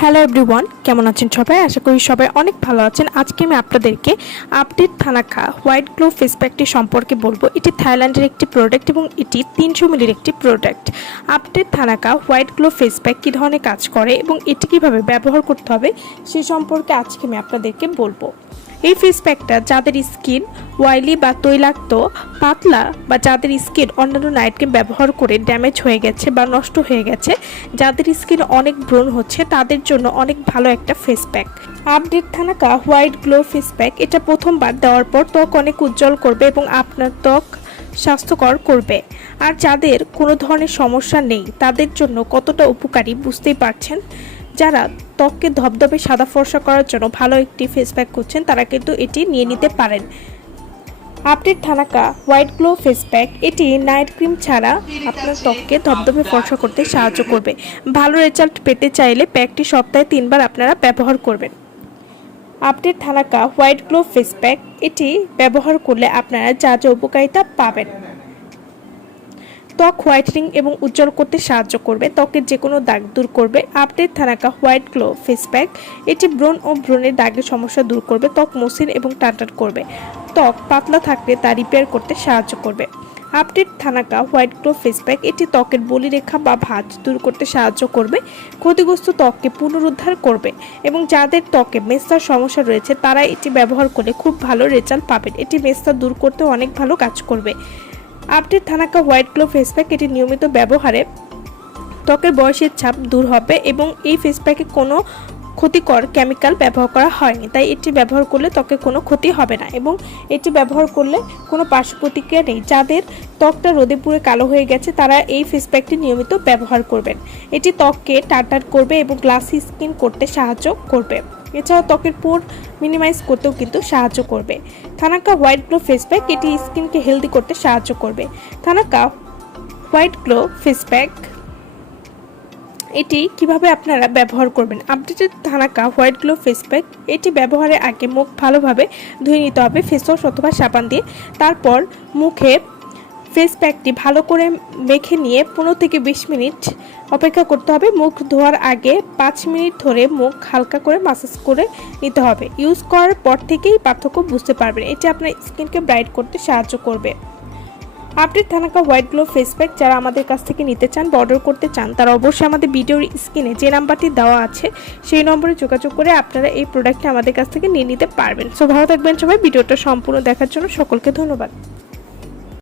Hello everyone, কেমন আছেন সবাই? আশা করি সবাই অনেক ভালো আছেন। আজকে আমি আপনাদেরকে Update Thanaka White Glow face প্যাকটি সম্পর্কে বলবো। এটি থাইল্যান্ডের একটি প্রোডাক্ট এবং এটি 300 মিলির একটি product. Update Thanaka White Glow face pack কী ধরনের কাজ করে এবং এটি কীভাবে ব্যবহার করতে হবে সে সম্পর্কে আজকে আমি আপনাদেরকে বলবো। এই ফেস প্যাকটা যাদের স্কিন অয়েলি বা তৈলাক্ত, পাতলা বা যাদের স্কিন অন্যান্য নাইট ক্রিম ব্যবহার করে ড্যামেজ হয়ে গেছে বা নষ্ট হয়ে গেছে, যাদের স্কিন অনেক ব্রণ হচ্ছে, তাদের জন্য অনেক ভালো একটা face pack. Update Thanaka White Glow face pack এটা প্রথমবার দেওয়ার পর ত্বক অনেক উজ্জ্বল করবে এবং আপনার ত্বক স্বাস্থ্যকর করবে। আর যাদের কোনো ধরনের সমস্যা নেই তাদের জন্য কতটা উপকারী বুঝতেই পারছেন। যারা ত্বককে ধবধবে সাদা ফর্সা করার জন্য ভালো একটি ফেস প্যাক করছেন তারা কিন্তু এটি নিয়ে নিতে পারেন। Update Thanaka White Glow face pack এটি নাইট ক্রিম ছাড়া আপনার ত্বককে ধবধবে ফর্সা করতে সাহায্য করবে। ভালো রেজাল্ট পেতে চাইলে প্যাকটি সপ্তাহে 3 বার আপনারা ব্যবহার করবেন। Update Thanaka White Glow face pack এটি ব্যবহার করলে আপনারা যা যা উপকারিতা পাবেন: ত্বক হোয়াইটনিং এবং উজ্জ্বল করতে সাহায্য করবে, ত্বকের যে কোনো দাগ দূর করবে। Update Thanaka White Glow face pack এটি ব্রণ ও ব্রণের দাগের সমস্যা দূর করবে, ত্বক মসৃণ এবং টানটান করবে, ত্বক পাতলা থাকলে তা রিপেয়ার করতে সাহায্য করবে। Update Thanaka White Glow face pack এটি ত্বকের বলিরেখা বা ভাঁজ দূর করতে সাহায্য করবে, ক্ষতিগ্রস্ত ত্বককে পুনরুদ্ধার করবে এবং যাদের ত্বকে মেস্তার সমস্যা রয়েছে তারা এটি ব্যবহার করলে খুব ভালো রেজাল্ট পাবেন। এটি মেস্তা দূর করতে অনেক ভালো কাজ করবে। Update Thanaka White Glow face pack এটি নিয়মিত ব্যবহারে ত্বকের বয়সের ছাপ দূর হবে এবং এই ফেস প্যাকে কোনো ক্ষতিকর কেমিক্যাল ব্যবহার করা হয়নি, তাই এটি ব্যবহার করলে ত্বকে কোনো ক্ষতি হবে না এবং এটি ব্যবহার করলে কোনো পার্শ্ব প্রতিক্রিয়া নেই। যাদের ত্বকটা রোদে পুড়ে কালো হয়ে গেছে তারা এই ফেস প্যাকটি নিয়মিত ব্যবহার করবেন। এটি ত্বককে টানটান করবে এবং গ্লাসি স্কিন করতে সাহায্য করবে। এছাড়াও ত্বকের পোর মিনিমাইজ করতেও কিন্তু সাহায্য করবে। Thanaka White Glow face pack এটি স্কিনকে হেলদি করতে সাহায্য করবে। Thanaka White Glow face pack এটি কিভাবে আপনারা ব্যবহার করবেন: updated thanaka White Glow face pack এটি ব্যবহারের আগে মুখ ভালোভাবে ধুয়ে নিতে হবে ফেস ওয়াশ অথবা সাবান দিয়ে। তারপর মুখে ফেস প্যাকটি ভালো করে মেখে নিয়ে 15 থেকে 20 মিনিট অপেক্ষা করতে হবে। মুখ ধোয়ার আগে 5 মিনিট ধরে মুখ হালকা করে মাসাজ করে নিতে হবে। ইউজ করার পর থেকেই পার্থক্য বুঝতে পারবেন। এটি আপনার স্কিনকে ব্রাইট করতে সাহায্য করবে। Update Thanaka White Glow face pack যারা আমাদের কাছ থেকে নিতে চান বা অর্ডার করতে চান তারা অবশ্যই আমাদের ভিডিওর স্ক্রিনে যে নাম্বারটি দেওয়া আছে সেই নম্বরে যোগাযোগ করে আপনারা এই প্রোডাক্টটি আমাদের কাছ থেকে নিয়ে নিতে পারবেন। সো ভালো থাকবেন সবাই। ভিডিওটা সম্পূর্ণ দেখার জন্য সকলকে ধন্যবাদ।